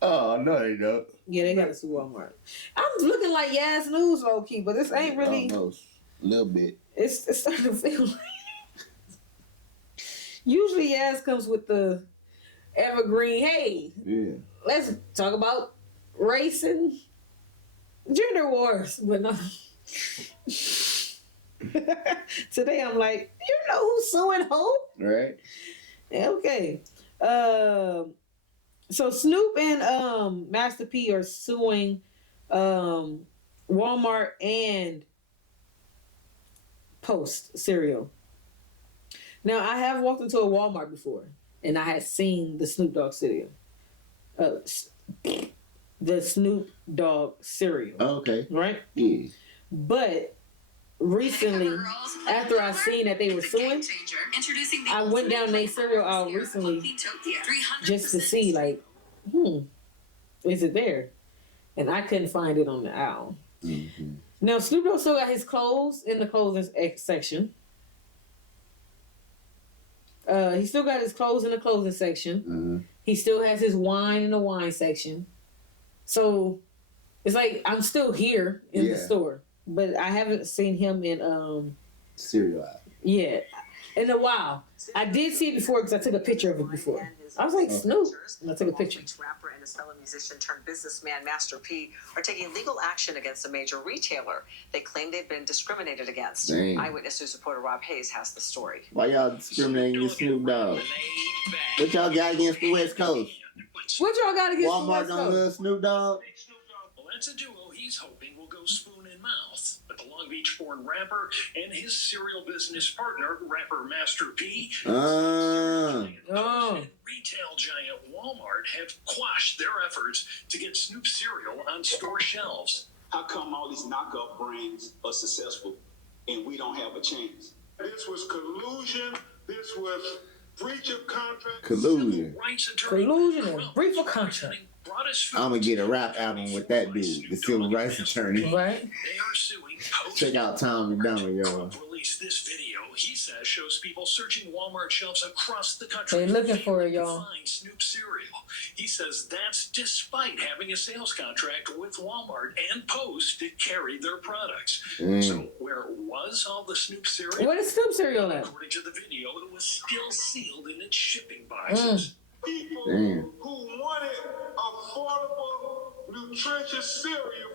Oh, no, they don't. Yeah, they gotta sue Walmart. I'm looking like Yaz News low key, but this ain't really. Almost. A little bit. It's starting to feel like. Usually Yaz comes with the evergreen, hey, let's talk about race and gender wars. But no. Today I'm like, you know who's suing who? Right. Okay. So Snoop and Master P are suing Walmart and Post cereal. Now I have walked into a Walmart before and I had seen the Snoop Dogg cereal. The Snoop Dogg cereal. Okay. Right? Yeah. But recently, after I seen that they were suing, I went down their cereal aisle recently just to see, like, is it there? And I couldn't find it on the aisle. Mm-hmm. Now, Snoop Dogg still got his clothes in the clothing section. He still got his clothes in the clothing section. Mm-hmm. He still has his wine in the wine section. So it's like I'm still here in the store, but I haven't seen him in cereal aisle. Yeah, in a while. I did see it before because I took a picture of it before. I was like, Snoop, and I took a picture. Rapper and his fellow musician turned businessman Master P are taking legal action against a major retailer. They claim they've been discriminated against. Dang. Eyewitness News reporter Rob Hayes has the story. Why y'all discriminating against Snoop Dogg? What y'all got against the West Coast? What y'all got against Walmart the West don't Coast? love Snoop Dogg? Well, that's a duo he's hoping will go spoon in mouth. But the Long Beach-born rapper and his serial business partner, rapper Master P, retail giant Walmart have quashed their efforts to get Snoop cereal on store shelves. How come all these knockoff brands are successful and we don't have a chance? This was collusion. This was breach of contract. Collusion. Collusion and breach of contract. I'm gonna get a rap album with that dude, the civil rights attorney. Right. They are suing Post. Check out Tom McDonough, y'all. Released this video. He says shows people searching Walmart shelves across the country. They looking for it, y'all. To find Snoop cereal. He says that's despite having a sales contract with Walmart and Post to carry their products. So where was all the Snoop cereal? Where is Snoop cereal at? According to the video, it was still sealed in its shipping boxes. People who wanted affordable, nutritious cereal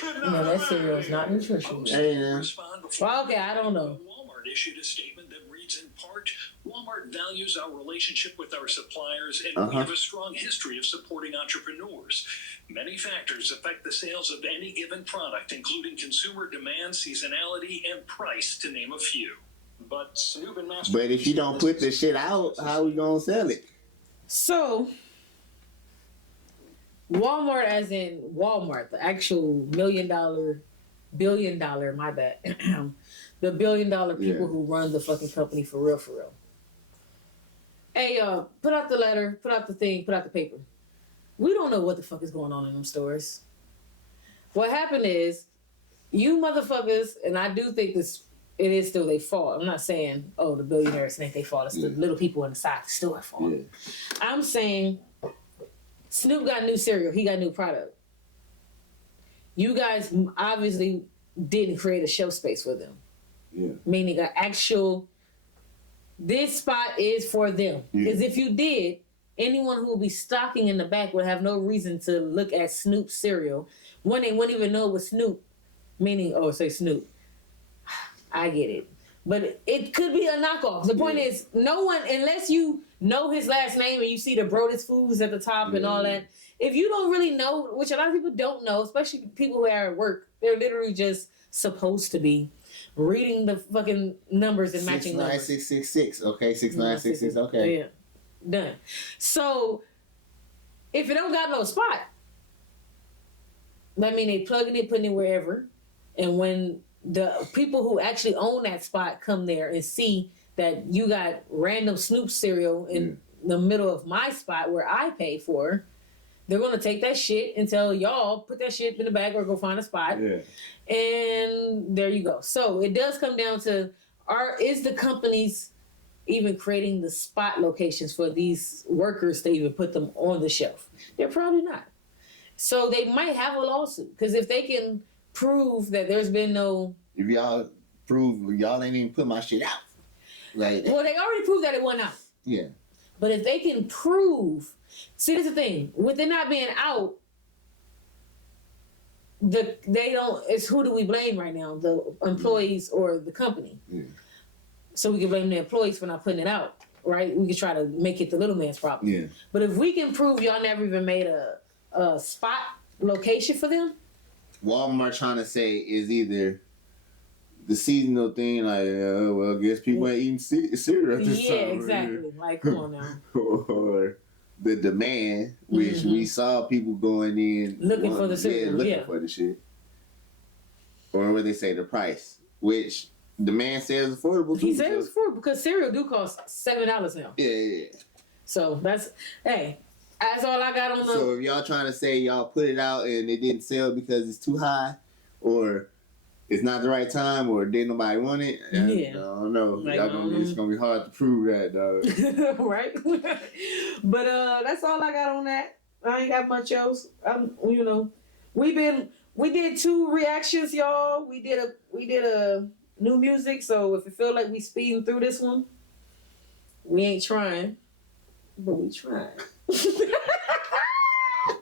could not No, that find cereal it. is not nutritious. Hey, man. Well, okay, I don't know. Walmart issued a statement that reads in part, Walmart values our relationship with our suppliers and we have a strong history of supporting entrepreneurs. Many factors affect the sales of any given product, including consumer demand, seasonality, and price, to name a few. But Snoop and Master But if you don't put the shit out, how we gonna sell it? So, Walmart, as in Walmart, the actual billion dollar, my bad, the $1 billion people who run the fucking company for real. Hey, put out the letter, put out the thing, put out the paper. We don't know what the fuck is going on in them stores. What happened is, you motherfuckers, and I do think this, it is still their fault. I'm not saying, oh, the billionaires think they fault. It's the little people inside still at fault. Yeah. I'm saying, Snoop got new cereal. He got new product. You guys obviously didn't create a shelf space for them. Yeah. Meaning an actual, this spot is for them. Because if you did, anyone who would be stocking in the back would have no reason to look at Snoop's cereal. One, they wouldn't even know it was Snoop. Meaning, say Snoop. I get it. But it could be a knockoff. The point is, no one, unless you know his last name and you see the Brodus Foods at the top and all that, if you don't really know, which a lot of people don't know, especially people who are at work, they're literally just supposed to be reading the fucking numbers and matching numbers. 69666. Okay, 6966. Okay. Yeah. Done. So, if it don't got no spot, that mean they plugging it, putting it wherever. And when the people who actually own that spot come there and see that you got random Snoop cereal in the middle of my spot where I pay for, they're going to take that shit and tell y'all, put that shit in the bag or go find a spot. Yeah. And there you go. So it does come down to, is the companies even creating the spot locations for these workers to even put them on the shelf? They're probably not. So they might have a lawsuit, because if they can prove that there's been no... If y'all prove y'all ain't even put my shit out. Like, well, they already proved that it went out. Yeah. But if they can prove... See, that's the thing. With it not being out, they don't... It's who do we blame right now? The employees or the company? Yeah. So we can blame the employees for not putting it out, right? We can try to make it the little man's problem. Yeah. But if we can prove y'all never even made a spot location for them... Walmart trying to say is either the seasonal thing, like, well, I guess people ain't eating cereal at this time. Yeah, exactly. Like, come on now. Or the demand, which we saw people going in. Looking for the cereal. Looking for the shit. Or what they say, the price, which the man says affordable too. He says it's affordable because cereal do cost $7 now. Yeah. So that's all I got on the... So if y'all trying to say y'all put it out and it didn't sell because it's too high, or it's not the right time, or didn't nobody want it, I don't know. Like, it's gonna be hard to prove that, dog. Right? But that's all I got on that. I ain't got much else. We did 2 reactions, y'all. We did a new music. So if you feel like we speeding through this one, we ain't trying, but we trying.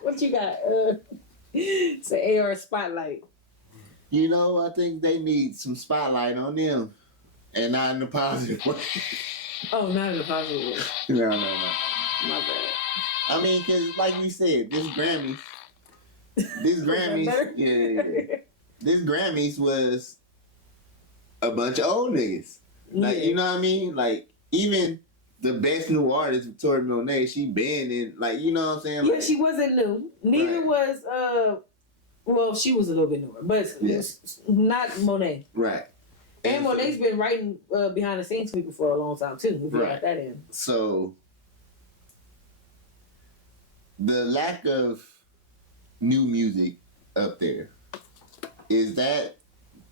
What you got? It's an AR spotlight. I think they need some spotlight on them, and not in a positive way. Oh, not in a positive way. No. My bad. I mean, because like you said, this Grammys, this Grammys was a bunch of old niggas. Like, you know what I mean? Like, even the best new artist, Victoria Monet, she been in, like, you know what I'm saying? Yeah, like, she wasn't new. Neither was, well, she was a little bit newer, but not Monet. Right. And Monet's been writing behind the scenes people for a long time, too, if you got that in. So, the lack of new music up there, is that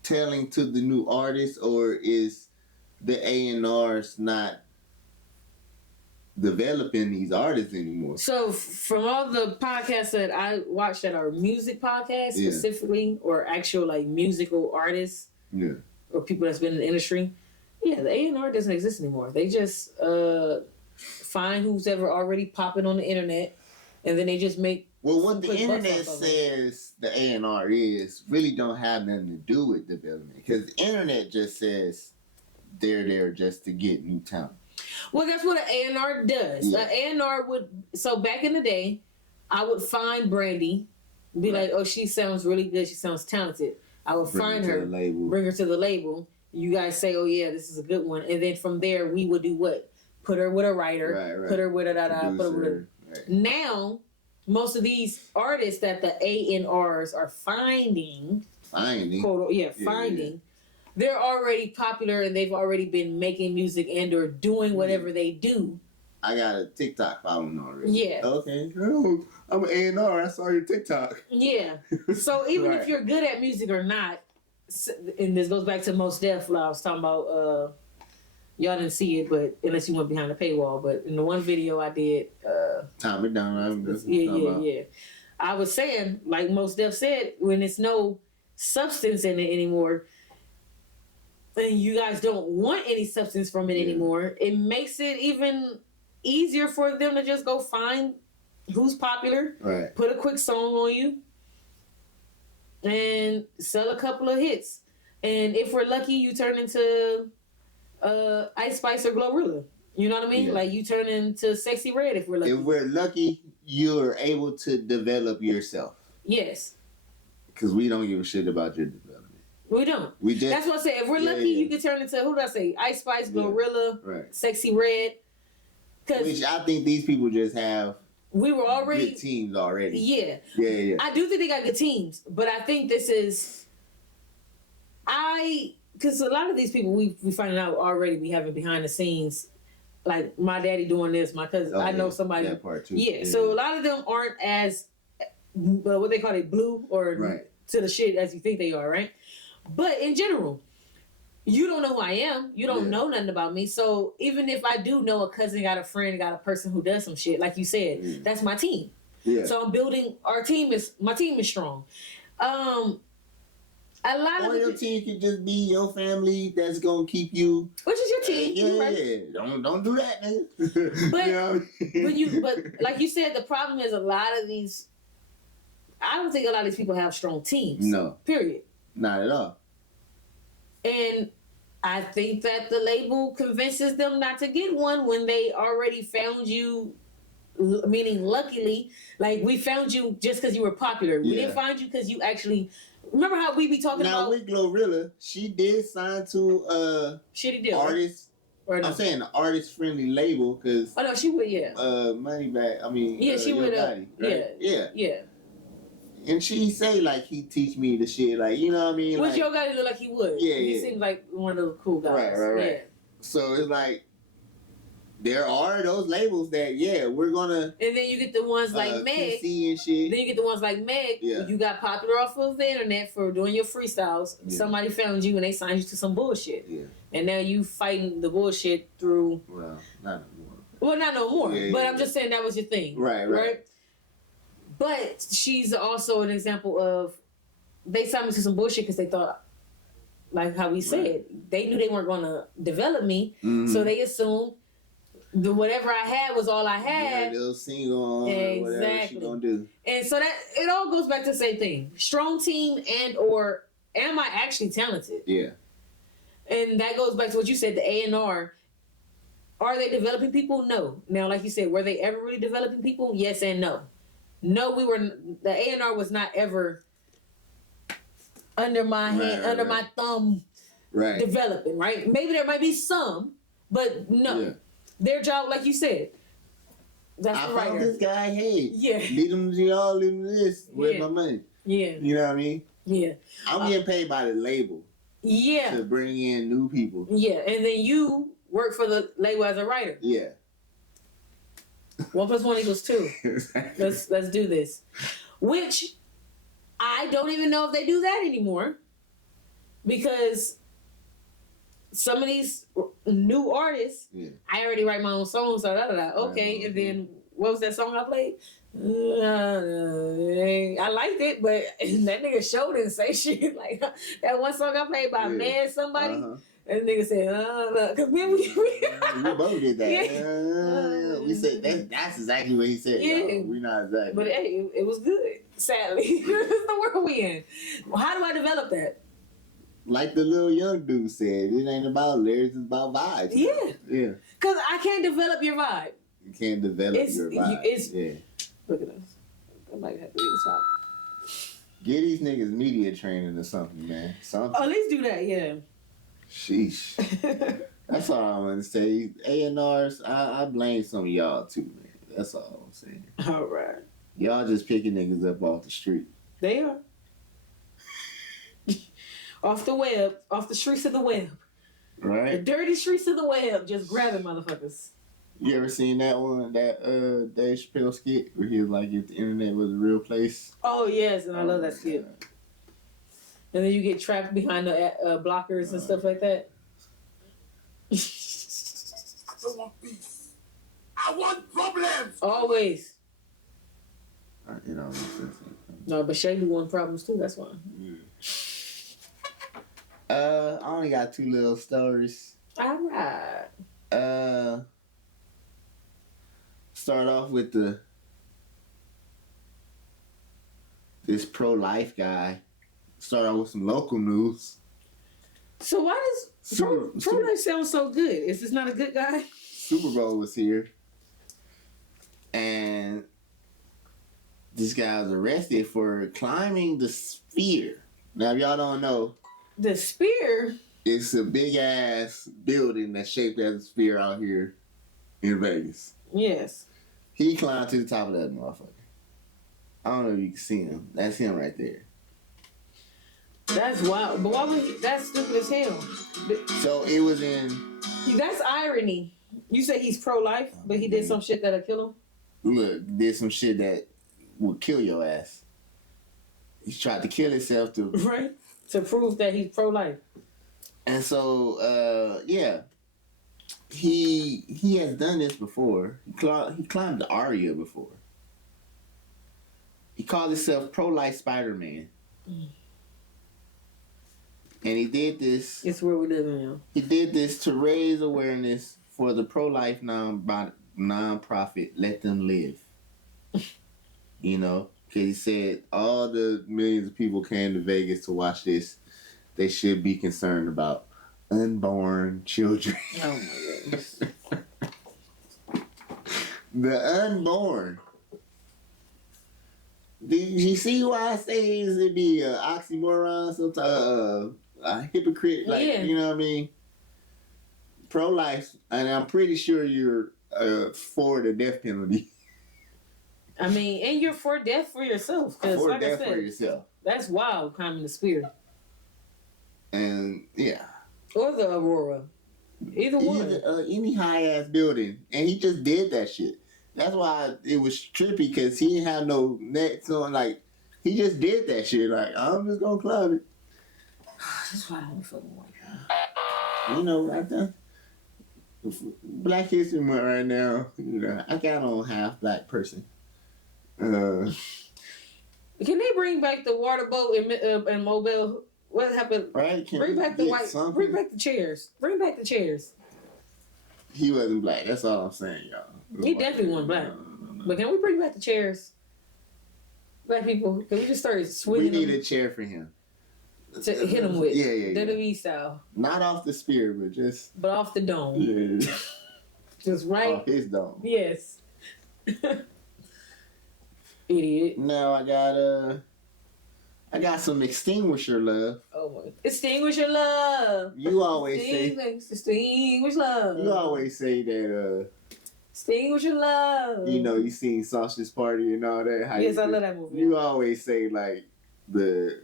telling to the new artists, or is the A&Rs not developing these artists anymore? So from all the podcasts that I watched that are music podcasts specifically, or actual like musical artists, or people that's been in the industry, the A&R doesn't exist anymore. They just find who's ever already popping on the internet, and then they just make... Well, what the internet says the A&R is really don't have nothing to do with development, because the internet just says they're there just to get new talent. Well, that's what an A&R does. An A&R would... So back in the day, I would find Brandy, be like, oh, she sounds really good. She sounds talented. I would find her, bring her to the label. You guys say, oh, yeah, this is a good one. And then from there, we would do what? Put her with a writer. Put her with a da-da. Put her with a... Now, most of these artists that the A&Rs are finding... They're already popular and they've already been making music and or doing whatever they do I got a TikTok following already. Yeah. Okay. Oh, I'm an A&R. I saw your TikTok. Yeah. So even Right. if you're good at music or not, and this goes back to Most Def, I was talking about, y'all didn't see it, but unless you went behind the paywall, but in the one video I did, Time it down. yeah. I was saying, like Most Def said, when it's no substance in it anymore, and you guys don't want any substance from it anymore, it makes it even easier for them to just go find who's popular, Right. put a quick song on you, and sell a couple of hits. And if we're lucky, you turn into Ice Spice or Glorilla. You know what I mean? Yeah. Like you turn into Sexy Red if we're lucky. If we're lucky, you're able to develop yourself. Yes. Because we don't give a shit about your development. We don't. We just. That's what I said. If we're lucky, you can turn into, who did I say? Ice Spice, Glorilla, Right. Sexy Red. Which Because I think these people just have we were already good teams already. Yeah. Yeah. I do think they got good teams, but I think this is because a lot of these people we finding out already be having behind the scenes, like my daddy doing this, my cousin. I know somebody. That part too. Yeah. So a lot of them aren't as what they call it, blue or Right. to the shit as you think they are, right? But in general, you don't know who I am. You don't know nothing about me. So even if I do know a cousin, got a friend, got a person who does some shit, like you said, that's my team. Yeah. So I'm building my team is strong. A lot Or of your team could just be your family that's gonna keep you. which is your team, Yeah. right? Don't do that, nigga. But You know what I mean? but like you said, the problem is a lot of these. I don't think a lot of these people have strong teams. No. Period. Not at all. And I think that the label convinces them not to get one when they already found you, meaning luckily, like we found you just because you were popular. We didn't find you because you actually, remember how we be talking Now about. with Glorilla, she did sign to Shitty deal. artist. Or no? I'm saying the artist friendly label because Oh no, she would, Moneybag. I mean, Yeah, she Yo would, Gotti, right? yeah. And she say like he teach me the shit, like you know what I mean. Which like, Yo Gotti look like he would. Yeah, He yeah. seems like one of the cool guys. Right. Yeah. So it's like there are those labels that we're gonna And then you get the ones like Meg. QC and shit. Then you get the ones like Meg. Yeah. You got popular off of the internet for doing your freestyles. Yeah. Somebody found you and they signed you to some bullshit. Yeah. And now you fighting the bullshit through. Well, not anymore. Well, not no more. Yeah, but yeah, I'm just saying that was your thing. Right. But she's also an example of they signed me to some bullshit because they thought, like how we said, they knew they weren't going to develop me. Mhm. So they assumed the whatever I had was all I had. Yeah, they'll single on or whatever she gonna do. And so that it all goes back to the same thing. Strong team and or am I actually talented? Yeah. And that goes back to what you said, the A&R. Are they developing people? No. Now, like you said, were they ever really developing people? Yes and no. No, the A&R was not ever under my hand, under my thumb developing, right? Maybe there might be some, but no. Yeah. Their job, like you said, that's I the found writer. this guy, hey. Yeah. Lead him to y'all, lead him to this. Where's my money? Yeah. You know what I mean? Yeah. I'm getting paid by the label Yeah. to bring in new people. Yeah. And then you work for the label as a writer. Yeah. 1 + 1 = 2. Let's do this. Which I don't even know if they do that anymore. Because some of these new artists, I already write my own songs, so okay, and then what was that song I played? I liked it, but that nigga show didn't say shit. Like that one song I played by Man Somebody, and the nigga said, because man, we both did that. Yeah. We said that's exactly what he said. Yeah. We not exactly. But hey, it was good. Sadly, it's the world we in. Well, how do I develop that? Like the little young dude said, it ain't about lyrics, it's about vibes. Yeah. Yeah. Because I can't develop your vibe. You can't develop your vibe. Look at us. I might have to do this out. Get these niggas media training or something, man. Something. Oh, at least do that, yeah. Sheesh. That's all I'm gonna say. A&Rs, I blame some of y'all too, man. That's all I'm saying. All right. Y'all just picking niggas up off the street. They are. Off the web, off the streets of the web. Right? The dirty streets of the web, just grabbing motherfuckers. You ever seen that one, that Dave Chappelle skit where he was like, if the internet was a real place? Oh yes, and I love that skit. And then you get trapped behind the blockers and stuff like that. I don't want peace. I want problems. Always. You know, No, but Shay be wanting problems too. That's why. I only got 2 little stories. All right. Start off with this pro-life guy. Start off with some local news. So why does pro-life sound so good? Is this not a good guy? Super Bowl was here, and this guy was arrested for climbing the sphere. Now, if y'all don't know, The spear. it's a big ass building that's shaped as a sphere out here in Vegas. Yes. He climbed to the top of that motherfucker. I don't know if you can see him. That's him right there. That's wild. But why would he? That's stupid as hell. So it was in. That's irony. You say he's pro-life, but he did some shit that'll kill him. Look, did some shit that would kill your ass. He tried to kill himself to. Right. To prove that he's pro-life. And so, yeah. He has done this before. He climbed the Aria before. He called himself Pro-Life Spider-Man. And he did this. It's where we live in now. He did this to raise awareness for the pro-life non-profit Let Them Live. You know, because he said all the millions of people came to Vegas to watch this. They should be concerned about unborn children. Oh my goodness. The unborn. Did you see why I say it'd be an oxymoron sometimes? A hypocrite, like, Yeah. you know what I mean? Pro-life, and I'm pretty sure you're for the death penalty. I mean, and you're for death for yourself. Because, For like I death said, for yourself. that's wild climbing the spear. And, yeah. Or the Aurora. Either one. Any high-ass building. And he just did that shit. That's why it was trippy, because he didn't have no nets on. Like, he just did that shit. Like, I'm just going to climb it. That's why I don't fucking want You know, like that. Black History Month right now. You know, I got on half black person. Can they bring back the water boat in Mobile? What happened? Right? Can Bring we back the get white. something? Bring back the chairs. Bring back the chairs. He wasn't black. That's all I'm saying, y'all. He definitely wasn't black. But can we bring back the chairs? Black people, can we just start We swinging need them a chair for him. to hit them with? Yeah. WWE style, Not off the spear, but just but off the dome. yeah, Just right. off his dome. Yes. Idiot. Now I got some Extinguisher love. Oh my. Extinguish your love. You always say Extinguish love. you always say that Extinguish your love. you know, you seen Sausage Party and all that. How Yes, you I say- love that movie. You always say like Beauty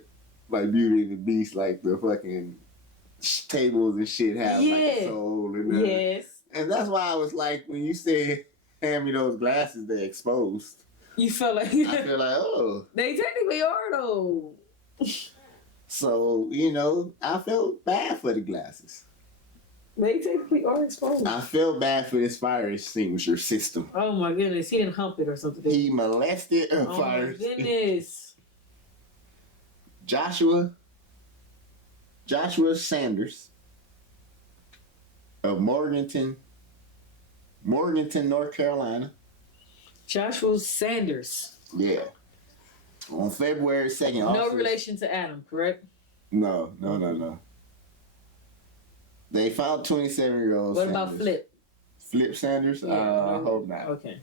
and the Beast, like the fucking tables and shit have like a soul and Yes. and that's why I was like, when you said hand me those glasses, they're exposed. You felt like I feel like, oh. they technically are though. So, you know, I felt bad for the glasses. They technically are exposed. I felt bad for this fire extinguisher system. Oh my goodness, he didn't hump it or something. did He molested a Oh fire my extinguisher. goodness. Joshua Sanders of Morganton, North Carolina. Joshua Sanders. Yeah. On February 2nd. No officers- relation to Adam, correct? No. They found 27-year-old What Sanders. about Flip? Flip Sanders? I hope not. Okay.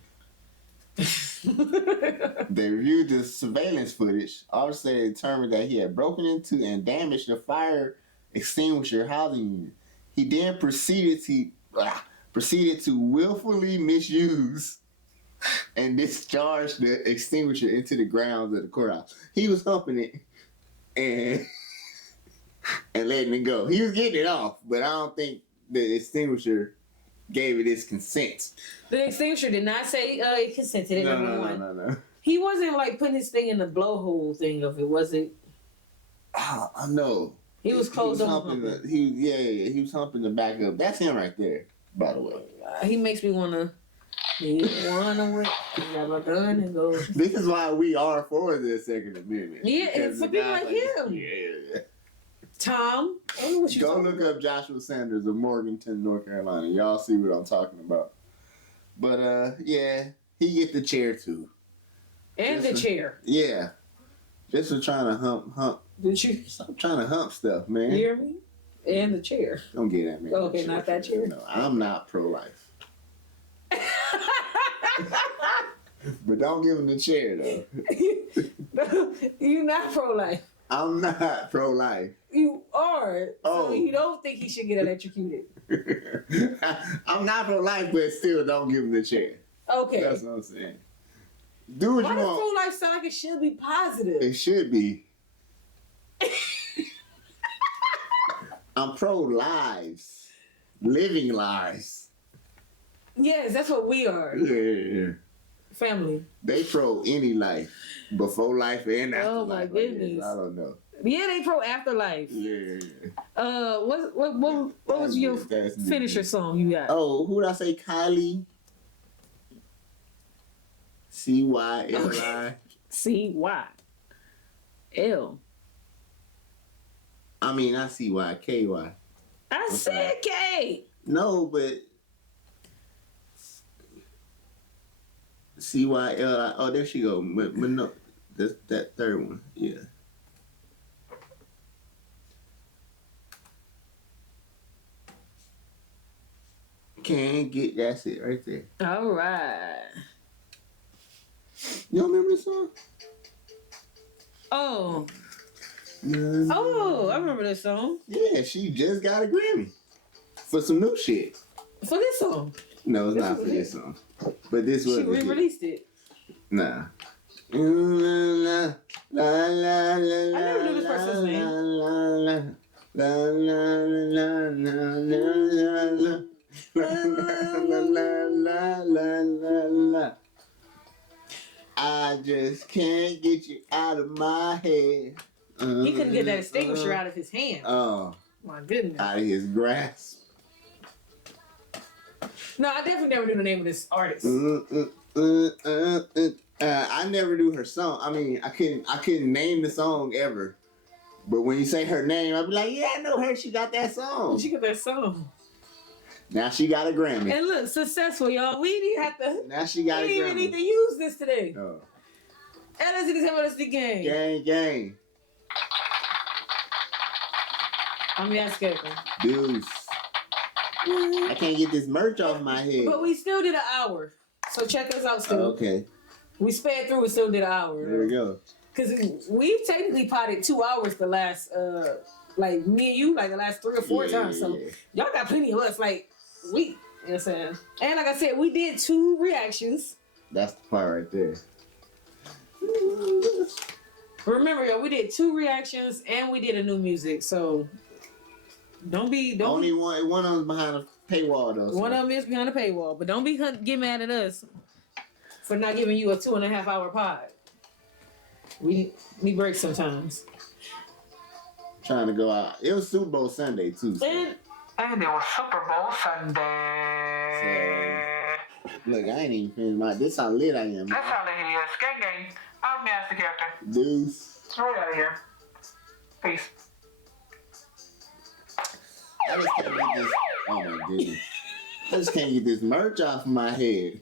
They reviewed the surveillance footage. Officers determined that he had broken into and damaged the fire extinguisher housing unit. He then proceeded to willfully misuse and discharge the extinguisher into the grounds of the courthouse. He was humping it and letting it go. He was getting it off, but I don't think the extinguisher gave it its consent. The Extinguisher did not say he consented. It number one. No. He wasn't like putting his thing in the blowhole thing of it, was it? I know. He was closed up. He was humping the back up. That's him right there, by the way. He makes me wanna. Grab a gun and go. This is why we are for the Second Amendment. Yeah, and for people like him. Yeah. Tom, go look up Joshua Sanders of Morganton, North Carolina. Y'all see what I'm talking about. But yeah, he get the chair too. And just the chair. Yeah. Just for trying to hump. Did you stop trying to hump stuff, man? You hear me? And the chair. Don't get at me. Okay, not that chair. No, I'm not pro-life. But don't give him the chair though. You're not pro-life. I'm not pro-life. You are. So you don't think he should get electrocuted. I'm not pro-life, but still don't give him the chair. Okay. That's what I'm saying. Do what Why you want. does pro-life sound like it should be positive? It should be. I'm pro-lives. Living lives. Yes, that's what we are. Yeah. Family. They pro any life. Before life and after life. Oh my goodness. I don't know. Yeah, they pro afterlife. Yeah. What was your finisher song you got? Oh, who did I say? Kylie. CYLI. CYL. I mean, not CYKY. I said K. No, but CYLI. Oh, there she go. But no, that third one. Yeah. Can't get, that's it right there. All right. You don't remember this song? Oh, I remember this song. Yeah, she just got a Grammy for some new shit. For this song? No, it's not for this song. But this was. She re-released it. Nah. I never knew this person's name. I just can't get you out of my head. He couldn't get that extinguisher out of his hand. Oh. My goodness. Out of his grasp. No, I definitely never knew the name of this artist. I never knew her song. I mean, I couldn't name the song ever. But when you say her name, I'd be like, yeah, I know her. She got that song. She got that song. Now she got a Grammy. And look, successful, y'all. We didn't have to. Now she got a Grammy. We didn't even need to use this today. No. LSD game. Gang. I'm asking. Deuce. I can't get this merch off my head. But we still did an hour. So check us out still. Okay. We sped through and still did an hour. There we go. Because we've technically potted 2 hours the last, like me and you, like the last 3 or 4 times. So y'all got plenty of us. Like, you know what I'm saying? And like I said, we did 2 reactions. That's the part right there. Remember, y'all, we did 2 reactions and we did a new music. So don't only one of them behind a paywall though. So. One of them is behind a paywall, but don't get mad at us for not giving you a 2.5 hour pod. We break sometimes. Trying to go out. It was Super Bowl Sunday too. So. And it was Super Bowl Sunday. So, look, I ain't even finished my. This how lit I am. That's how lit he is. Gang. I'm Master Character. Deuce. Get out of here. Peace. I just can't get this. Oh my goodness. I just can't get this merch off my head.